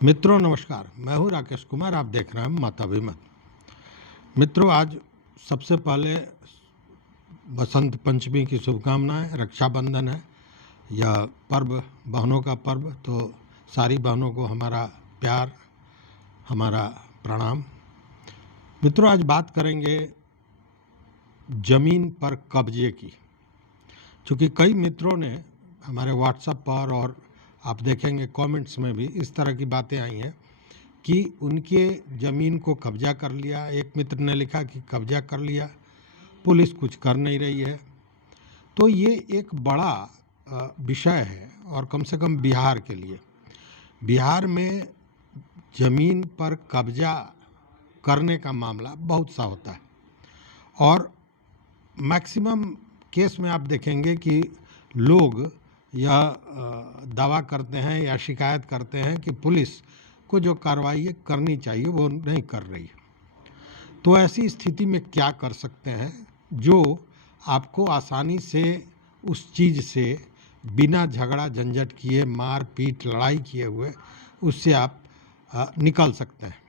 मित्रों नमस्कार, मैं हूं राकेश कुमार। आप देख रहे हैं माताभिमत। मित्रों, आज सबसे पहले बसंत पंचमी की शुभकामनाएं। रक्षाबंधन है, यह पर्व बहनों का पर्व, तो सारी बहनों को हमारा प्यार, हमारा प्रणाम। मित्रों, आज बात करेंगे ज़मीन पर कब्जे की। चूँकि कई मित्रों ने हमारे व्हाट्सएप पर और आप देखेंगे कमेंट्स में भी इस तरह की बातें आई हैं कि उनके ज़मीन को कब्जा कर लिया। एक मित्र ने लिखा कि कब्जा कर लिया, पुलिस कुछ कर नहीं रही है। तो ये एक बड़ा विषय है, और कम से कम बिहार के लिए। बिहार में ज़मीन पर कब्जा करने का मामला बहुत सा होता है, और मैक्सिमम केस में आप देखेंगे कि लोग यह दावा करते हैं या शिकायत करते हैं कि पुलिस को जो कार्रवाई करनी चाहिए वो नहीं कर रही है। तो ऐसी स्थिति में क्या कर सकते हैं जो आपको आसानी से उस चीज़ से बिना झगड़ा झंझट किए, मार पीट लड़ाई किए हुए उससे आप निकल सकते हैं।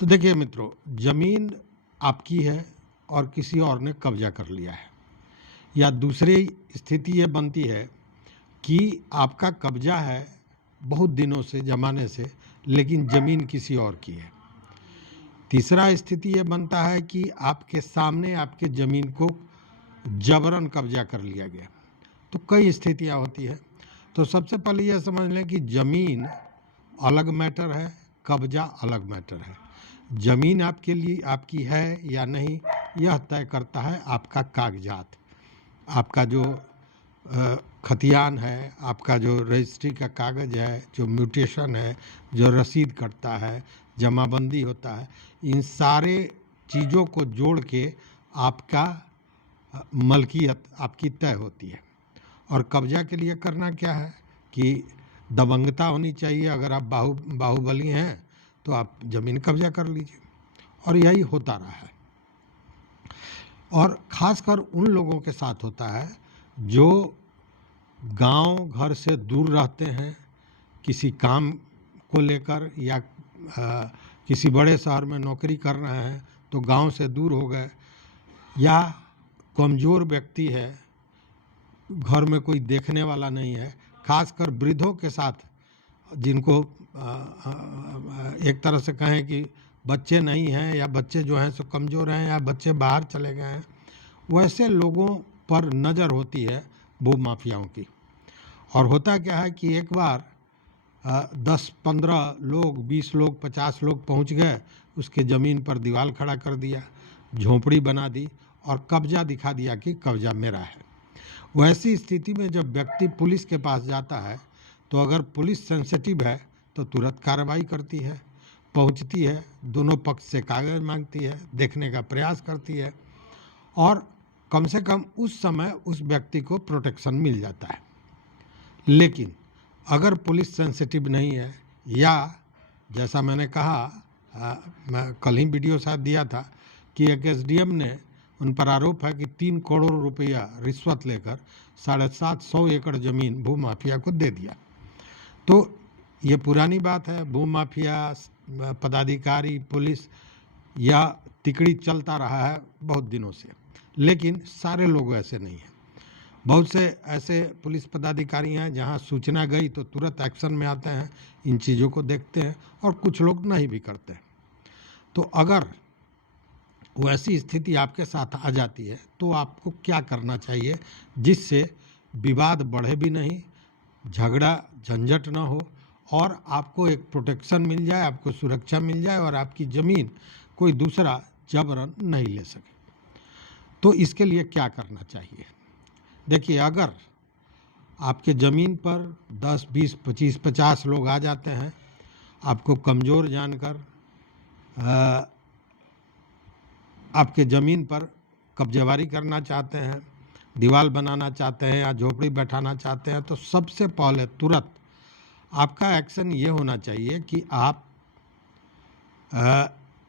तो देखिए मित्रों, ज़मीन आपकी है और किसी और ने कब्जा कर लिया है, या दूसरी स्थिति ये बनती है कि आपका कब्जा है बहुत दिनों से, ज़माने से, लेकिन ज़मीन किसी और की है। तीसरा स्थिति ये बनता है कि आपके सामने आपके ज़मीन को जबरन कब्जा कर लिया गया। तो कई स्थितियां होती है। तो सबसे पहले यह समझ लें कि ज़मीन अलग मैटर है, कब्जा अलग मैटर है। ज़मीन आपके लिए आपकी है या नहीं, यह तय करता है आपका कागजात, आपका जो खतियान है, आपका जो रजिस्ट्री का कागज़ है, जो म्यूटेशन है, जो रसीद कटता है, जमाबंदी होता है, इन सारे चीज़ों को जोड़ के आपका मलकियत आपकी तय होती है। और कब्जा के लिए करना क्या है कि दबंगता होनी चाहिए। अगर आप बाहुबली हैं तो आप ज़मीन कब्जा कर लीजिए, और यही होता रहा है। और ख़ासकर उन लोगों के साथ होता है जो गांव घर से दूर रहते हैं, किसी काम को लेकर, या किसी बड़े शहर में नौकरी कर रहे हैं तो गांव से दूर हो गए, या कमज़ोर व्यक्ति है, घर में कोई देखने वाला नहीं है। खासकर वृद्धों के साथ, जिनको एक तरह से कहें कि बच्चे नहीं हैं, या बच्चे जो हैं सो कमज़ोर हैं, या बच्चे बाहर चले गए हैं, वैसे लोगों पर नज़र होती है भूमाफियाओं की। और होता क्या है कि एक बार 10-15 लोग, 20 लोग, 50 लोग पहुंच गए, उसके ज़मीन पर दीवार खड़ा कर दिया, झोंपड़ी बना दी और कब्जा दिखा दिया कि कब्जा मेरा है। वैसी स्थिति में जब व्यक्ति पुलिस के पास जाता है, तो अगर पुलिस सेंसिटिव है तो तुरंत कार्रवाई करती है, पहुंचती है, दोनों पक्ष से कागज़ मांगती है, देखने का प्रयास करती है, और कम से कम उस समय उस व्यक्ति को प्रोटेक्शन मिल जाता है। लेकिन अगर पुलिस सेंसिटिव नहीं है, या जैसा मैंने कहा, मैं कल ही वीडियो शायद दिया था कि एक एसडीएम ने, उन पर आरोप है कि 3 करोड़ रुपया रिश्वत लेकर 750 एकड़ ज़मीन भूमाफिया को दे दिया। तो ये पुरानी बात है, भूमाफिया, पदाधिकारी, पुलिस, या तिकड़ी चलता रहा है बहुत दिनों से। लेकिन सारे लोग ऐसे नहीं हैं। बहुत से ऐसे पुलिस पदाधिकारी हैं जहां सूचना गई तो तुरंत एक्शन में आते हैं, इन चीज़ों को देखते हैं, और कुछ लोग नहीं भी करते। तो अगर वैसी स्थिति आपके साथ आ जाती है तो आपको क्या करना चाहिए जिससे विवाद बढ़े भी नहीं, झगड़ा झंझट ना हो, और आपको एक प्रोटेक्शन मिल जाए, आपको सुरक्षा मिल जाए, और आपकी ज़मीन कोई दूसरा जबरन नहीं ले सके। तो इसके लिए क्या करना चाहिए? देखिए, अगर आपके ज़मीन पर 10, 20, 25, 50 लोग आ जाते हैं, आपको कमज़ोर जानकर आपके ज़मीन पर कब्जेवारी करना चाहते हैं, दीवार बनाना चाहते हैं, या झोपड़ी बैठाना चाहते हैं, तो सबसे पहले तुरंत आपका एक्शन ये होना चाहिए कि आप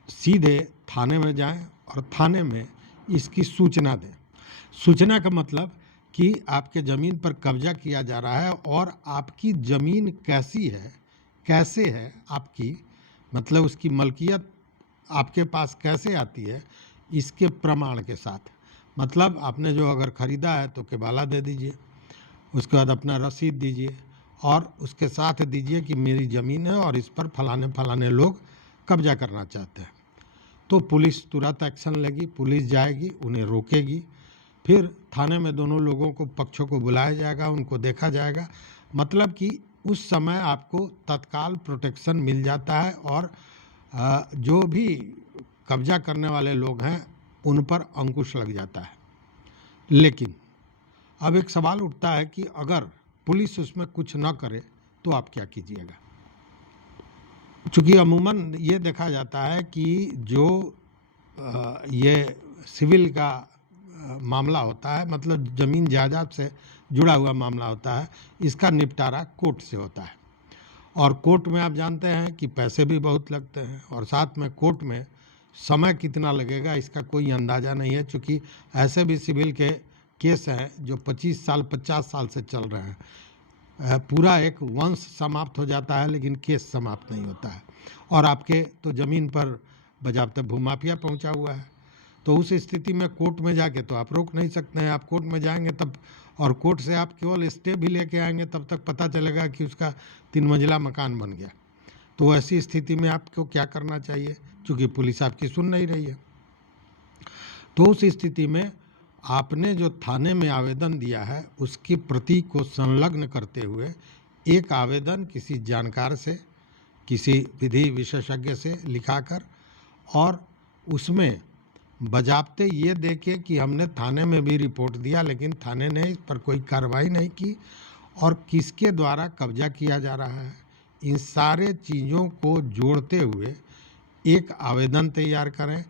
सीधे थाने में जाएं और थाने में इसकी सूचना दें। सूचना का मतलब कि आपके ज़मीन पर कब्जा किया जा रहा है, और आपकी ज़मीन कैसी है, कैसे है आपकी, मतलब उसकी मलकियत आपके पास कैसे आती है, इसके प्रमाण के साथ। मतलब आपने जो अगर ख़रीदा है तो केबाला दे दीजिए, उसके बाद अपना रसीद दीजिए और उसके साथ दीजिए कि मेरी ज़मीन है और इस पर फलाने फलाने लोग कब्जा करना चाहते हैं। तो पुलिस तुरंत एक्शन लेगी, पुलिस जाएगी, उन्हें रोकेगी, फिर थाने में दोनों लोगों को, पक्षों को बुलाया जाएगा, उनको देखा जाएगा। मतलब कि उस समय आपको तत्काल प्रोटेक्शन मिल जाता है और जो भी कब्जा करने वाले लोग हैं उन पर अंकुश लग जाता है। लेकिन अब एक सवाल उठता है कि अगर पुलिस उसमें कुछ न करे तो आप क्या कीजिएगा। चूँकि अमूमन ये देखा जाता है कि जो ये सिविल का मामला होता है, मतलब ज़मीन जायदाद से जुड़ा हुआ मामला होता है, इसका निपटारा कोर्ट से होता है। और कोर्ट में आप जानते हैं कि पैसे भी बहुत लगते हैं और साथ में कोर्ट में समय कितना लगेगा इसका कोई अंदाज़ा नहीं है, चूँकि ऐसे भी सिविल के केस हैं जो 25 साल 50 साल से चल रहे हैं। पूरा एक वंश समाप्त हो जाता है लेकिन केस समाप्त नहीं होता है और आपके तो ज़मीन पर बजाबता भूमाफिया पहुंचा हुआ है। तो उस स्थिति में कोर्ट में जाके तो आप रोक नहीं सकते हैं। आप कोर्ट में जाएंगे तब, और कोर्ट से आप केवल स्टे भी लेके आएंगे तब तक पता चलेगा कि उसका 3 मंजिला मकान बन गया। तो ऐसी स्थिति में आपको क्या करना चाहिए, चूँकि पुलिस आपकी सुन नहीं रही है। तो उस स्थिति में आपने जो थाने में आवेदन दिया है उसकी प्रति को संलग्न करते हुए एक आवेदन किसी जानकार से, किसी विधि विशेषज्ञ से लिखाकर, और उसमें बजाबते ये देखे कि हमने थाने में भी रिपोर्ट दिया लेकिन थाने ने इस पर कोई कार्रवाई नहीं की और किसके द्वारा कब्जा किया जा रहा है, इन सारे चीज़ों को जोड़ते हुए एक आवेदन तैयार करें।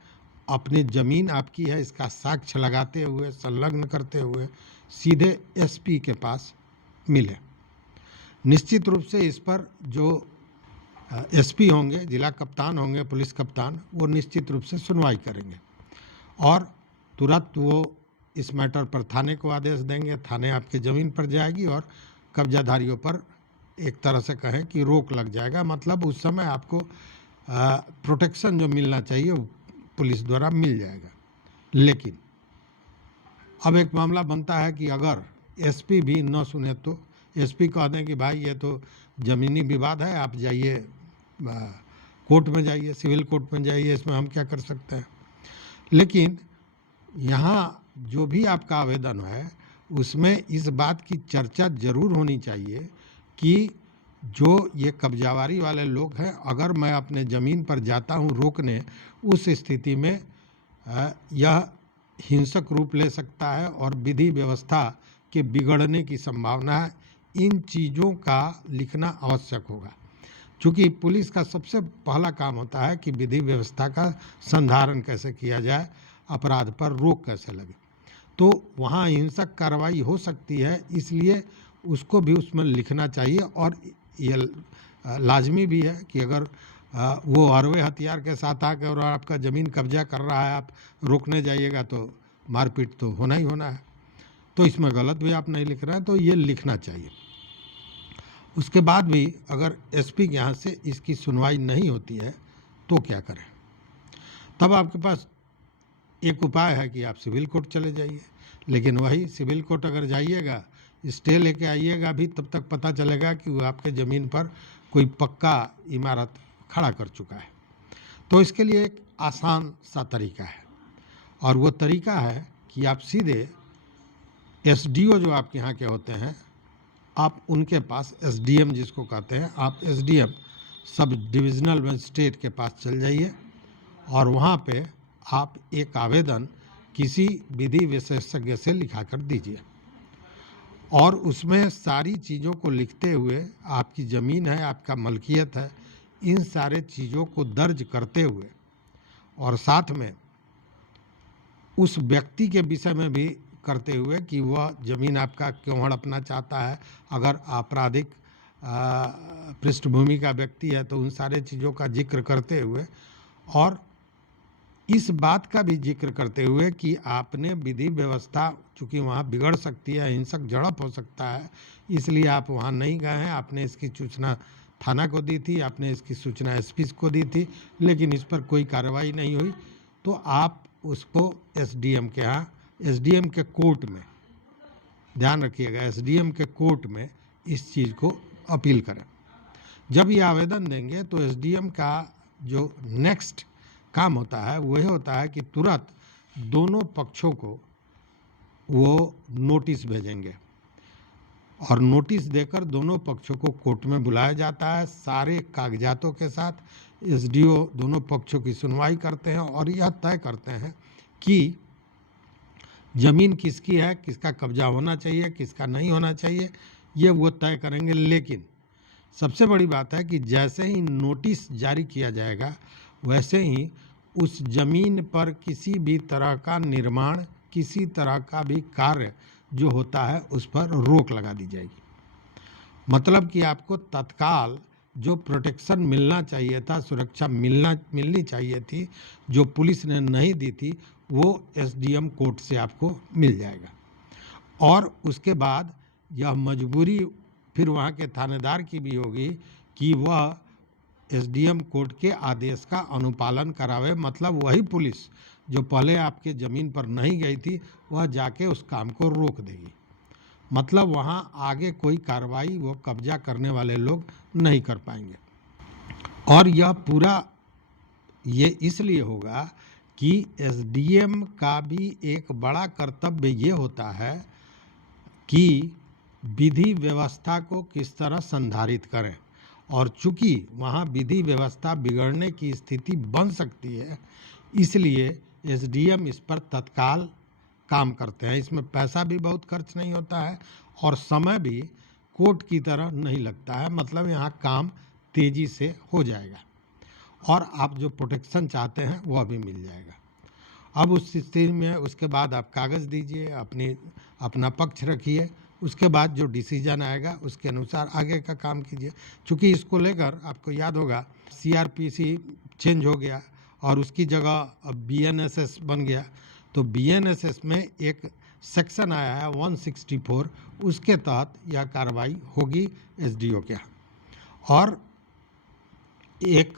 अपनी ज़मीन आपकी है इसका साक्ष्य लगाते हुए, संलग्न करते हुए सीधे एसपी के पास मिले। निश्चित रूप से इस पर जो एसपी होंगे, जिला कप्तान होंगे, पुलिस कप्तान, वो निश्चित रूप से सुनवाई करेंगे और तुरंत वो इस मैटर पर थाने को आदेश देंगे। थाने आपकी ज़मीन पर जाएगी और कब्जाधारियों पर एक तरह से कहें कि रोक लग जाएगा। मतलब उस समय आपको प्रोटेक्शन जो मिलना चाहिए वो पुलिस द्वारा मिल जाएगा। लेकिन अब एक मामला बनता है कि अगर एसपी भी न सुने तो एसपी कह दें कि भाई ये तो ज़मीनी विवाद है, आप जाइए कोर्ट में जाइए, सिविल कोर्ट में जाइए, इसमें हम क्या कर सकते हैं। लेकिन यहाँ जो भी आपका आवेदन है उसमें इस बात की चर्चा ज़रूर होनी चाहिए कि जो ये कब्जावारी वाले लोग हैं, अगर मैं अपने ज़मीन पर जाता हूँ रोकने, उस स्थिति में यह हिंसक रूप ले सकता है और विधि व्यवस्था के बिगड़ने की संभावना है। इन चीज़ों का लिखना आवश्यक होगा, क्योंकि पुलिस का सबसे पहला काम होता है कि विधि व्यवस्था का संधारण कैसे किया जाए, अपराध पर रोक कैसे लगे। तो वहाँ हिंसक कार्रवाई हो सकती है, इसलिए उसको भी उसमें लिखना चाहिए। और ये लाजमी भी है कि अगर वो अरवे हथियार के साथ आकर और आपका ज़मीन कब्जा कर रहा है, आप रोकने जाइएगा तो मारपीट तो होना ही होना है। तो इसमें गलत भी आप नहीं लिख रहे हैं, तो ये लिखना चाहिए। उसके बाद भी अगर एसपी के यहाँ से इसकी सुनवाई नहीं होती है तो क्या करें। तब आपके पास एक उपाय है कि आप सिविल कोर्ट चले जाइए। लेकिन वही सिविल कोर्ट अगर जाइएगा, स्टे लेके आइएगा भी, तब तक पता चलेगा कि वो आपके ज़मीन पर कोई पक्का इमारत खड़ा कर चुका है। तो इसके लिए एक आसान सा तरीका है, और वो तरीका है कि आप सीधे एसडीओ जो आपके यहाँ के होते हैं, आप उनके पास, एसडीएम जिसको कहते हैं, आप एसडीएम सब डिविजनल मजिस्ट्रेट के पास चल जाइए और वहाँ पे आप एक आवेदन किसी विधि विशेषज्ञ से लिखा कर दीजिए और उसमें सारी चीज़ों को लिखते हुए, आपकी ज़मीन है, आपका मलकियत है, इन सारे चीज़ों को दर्ज करते हुए और साथ में उस व्यक्ति के विषय में भी करते हुए कि वह ज़मीन आपका क्यों हड़पना चाहता है। अगर आपराधिक पृष्ठभूमि का व्यक्ति है तो उन सारे चीज़ों का जिक्र करते हुए और इस बात का भी जिक्र करते हुए कि आपने विधि व्यवस्था, चूँकि वहाँ बिगड़ सकती है, हिंसक झड़प हो सकता है, इसलिए आप वहाँ नहीं गए हैं, आपने इसकी सूचना थाना को दी थी, आपने इसकी सूचना एसपी को दी थी, लेकिन इस पर कोई कार्रवाई नहीं हुई, तो आप उसको एसडीएम के यहाँ, एसडीएम के कोर्ट में, ध्यान रखिएगा, एसडीएम के कोर्ट में इस चीज़ को अपील करें। जब ये आवेदन देंगे तो एसडीएम का जो नेक्स्ट काम होता है वह होता है कि तुरंत दोनों पक्षों को वो नोटिस भेजेंगे और नोटिस देकर दोनों पक्षों को कोर्ट में बुलाया जाता है। सारे कागजातों के साथ एसडीओ दोनों पक्षों की सुनवाई करते हैं और यह तय करते हैं कि ज़मीन किसकी है, किसका कब्जा होना चाहिए, किसका नहीं होना चाहिए, ये वो तय करेंगे। लेकिन सबसे बड़ी बात है कि जैसे ही नोटिस जारी किया जाएगा वैसे ही उस ज़मीन पर किसी भी तरह का निर्माण, किसी तरह का भी कार्य जो होता है उस पर रोक लगा दी जाएगी। मतलब कि आपको तत्काल जो प्रोटेक्शन मिलना चाहिए था, सुरक्षा मिलनी चाहिए थी, जो पुलिस ने नहीं दी थी, वो एसडीएम कोर्ट से आपको मिल जाएगा। और उसके बाद यह मजबूरी फिर वहाँ के थानेदार की भी होगी कि वह एसडीएम कोर्ट के आदेश का अनुपालन करावे। मतलब वही पुलिस जो पहले आपके ज़मीन पर नहीं गई थी वह जाके उस काम को रोक देगी। मतलब वहाँ आगे कोई कार्रवाई वो कब्जा करने वाले लोग नहीं कर पाएंगे। और यह पूरा ये इसलिए होगा कि एसडीएम का भी एक बड़ा कर्तव्य ये होता है कि विधि व्यवस्था को किस तरह संधारित करें। और चूंकि वहाँ विधि व्यवस्था बिगड़ने की स्थिति बन सकती है, इसलिए एसडीएम इस पर तत्काल काम करते हैं। इसमें पैसा भी बहुत खर्च नहीं होता है और समय भी कोर्ट की तरह नहीं लगता है। मतलब यहाँ काम तेज़ी से हो जाएगा और आप जो प्रोटेक्शन चाहते हैं वह भी मिल जाएगा। अब उस स्थिति में उसके बाद आप कागज़ दीजिए, अपना पक्ष रखिए, उसके बाद जो डिसीजन आएगा उसके अनुसार आगे का काम कीजिए। चूँकि इसको लेकर आपको याद होगा सीआरपीसी चेंज हो गया और उसकी जगह अब बीएनएसएस बन गया। तो बीएनएसएस में एक सेक्शन आया है 164, उसके तहत यह कार्रवाई होगी एसडीओ के यहाँ। और एक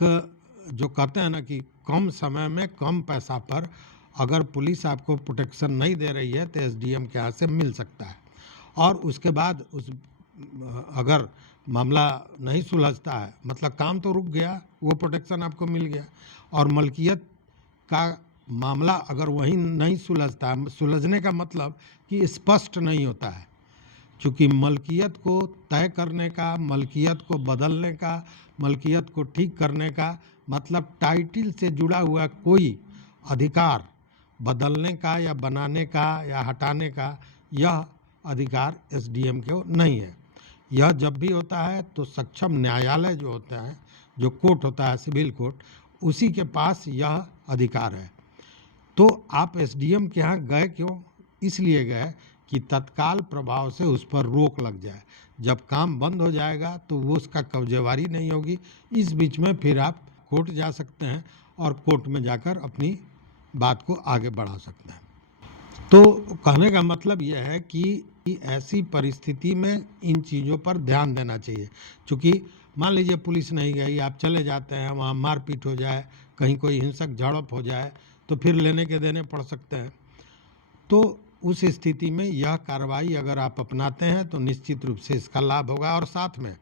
जो कहते हैं ना कि कम समय में कम पैसा पर अगर पुलिस आपको प्रोटेक्शन नहीं दे रही है तो एसडीएम के यहाँ से मिल सकता है। और उसके बाद अगर मामला नहीं सुलझता है, मतलब काम तो रुक गया, वो प्रोटेक्शन आपको मिल गया, और मलकियत का मामला अगर वहीं नहीं सुलझता है, सुलझने का मतलब कि स्पष्ट नहीं होता है, चूँकि मलकियत को तय करने का, मलकियत को बदलने का, मलकियत को ठीक करने का, मतलब टाइटल से जुड़ा हुआ कोई अधिकार बदलने का या बनाने का या हटाने का, यह अधिकार एसडीएम को नहीं है। यह जब भी होता है तो सक्षम न्यायालय जो होता है, जो कोर्ट होता है, सिविल कोर्ट, उसी के पास यह अधिकार है। तो आप एसडीएम के यहाँ गए क्यों? इसलिए गए कि तत्काल प्रभाव से उस पर रोक लग जाए। जब काम बंद हो जाएगा तो वो उसका कब्जेवारी नहीं होगी। इस बीच में फिर आप कोर्ट जा सकते हैं और कोर्ट में जाकर अपनी बात को आगे बढ़ा सकते हैं। तो कहने का मतलब यह है कि ऐसी परिस्थिति में इन चीज़ों पर ध्यान देना चाहिए। चूँकि मान लीजिए पुलिस नहीं गई, आप चले जाते हैं, वहाँ मारपीट हो जाए, कहीं कोई हिंसक झड़प हो जाए तो फिर लेने के देने पड़ सकते हैं। तो उस स्थिति में यह कार्रवाई अगर आप अपनाते हैं तो निश्चित रूप से इसका लाभ होगा। और साथ में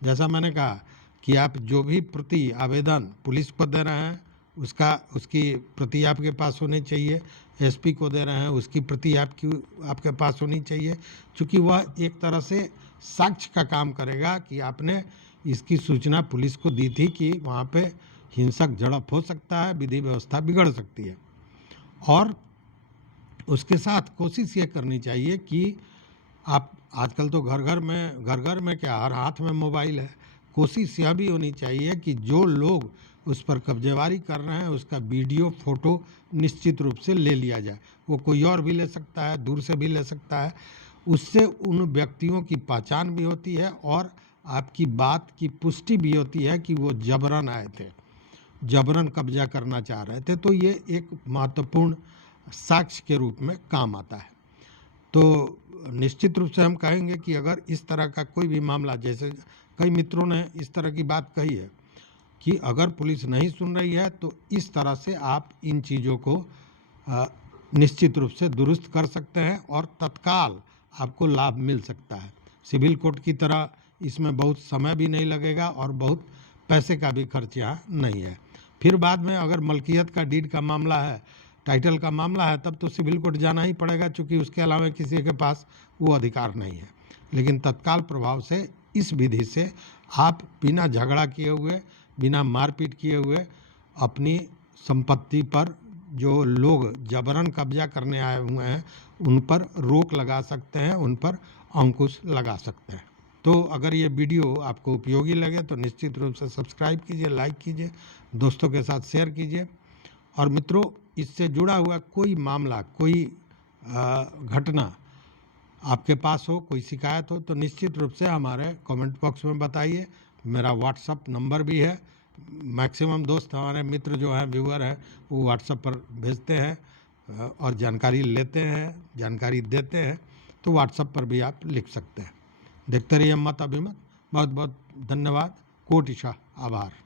जैसा मैंने कहा कि आप जो भी प्रति आवेदन पुलिस को दे रहे हैं उसकी प्रति आपके पास होनी चाहिए, एसपी को दे रहे हैं उसकी प्रति आपके पास होनी चाहिए, क्योंकि वह एक तरह से साक्ष्य का काम करेगा कि आपने इसकी सूचना पुलिस को दी थी कि वहाँ पे हिंसक झड़प हो सकता है, विधि व्यवस्था बिगड़ सकती है। और उसके साथ कोशिश ये करनी चाहिए कि आप आजकल तो घर घर में क्या, हर हाथ में मोबाइल है। कोशिश यह भी होनी चाहिए कि जो लोग उस पर कब्जेवारी कर रहे हैं उसका वीडियो फोटो निश्चित रूप से ले लिया जाए। वो कोई और भी ले सकता है, दूर से भी ले सकता है। उससे उन व्यक्तियों की पहचान भी होती है और आपकी बात की पुष्टि भी होती है कि वो जबरन आए थे, जबरन कब्जा करना चाह रहे थे। तो ये एक महत्वपूर्ण साक्ष्य के रूप में काम आता है। तो निश्चित रूप से हम कहेंगे कि अगर इस तरह का कोई भी मामला, जैसे कई मित्रों ने इस तरह की बात कही है कि अगर पुलिस नहीं सुन रही है तो इस तरह से आप इन चीज़ों को निश्चित रूप से दुरुस्त कर सकते हैं और तत्काल आपको लाभ मिल सकता है। सिविल कोर्ट की तरह इसमें बहुत समय भी नहीं लगेगा और बहुत पैसे का भी खर्च यहाँ नहीं है। फिर बाद में अगर मलकियत का डीड का मामला है, टाइटल का मामला है, तब तो सिविल कोर्ट जाना ही पड़ेगा, चूँकि उसके अलावा किसी के पास वो अधिकार नहीं है। लेकिन तत्काल प्रभाव से इस विधि से आप बिना झगड़ा किए हुए, बिना मारपीट किए हुए अपनी संपत्ति पर जो लोग जबरन कब्जा करने आए हुए हैं उन पर रोक लगा सकते हैं, उन पर अंकुश लगा सकते हैं। तो अगर ये वीडियो आपको उपयोगी लगे तो निश्चित रूप से सब्सक्राइब कीजिए, लाइक कीजिए, दोस्तों के साथ शेयर कीजिए। और मित्रों, इससे जुड़ा हुआ कोई मामला, कोई घटना आपके पास हो, कोई शिकायत हो, तो निश्चित रूप से हमारे कमेंट बॉक्स में बताइए। मेरा व्हाट्सअप नंबर भी है। मैक्सिमम दोस्त, हमारे मित्र जो हैं, व्यूअर हैं, वो व्हाट्सअप पर भेजते हैं और जानकारी लेते हैं, जानकारी देते हैं। तो व्हाट्सअप पर भी आप लिख सकते हैं। देखते रहिए मत अभिमत। बहुत बहुत धन्यवाद। कोटिशा आभार।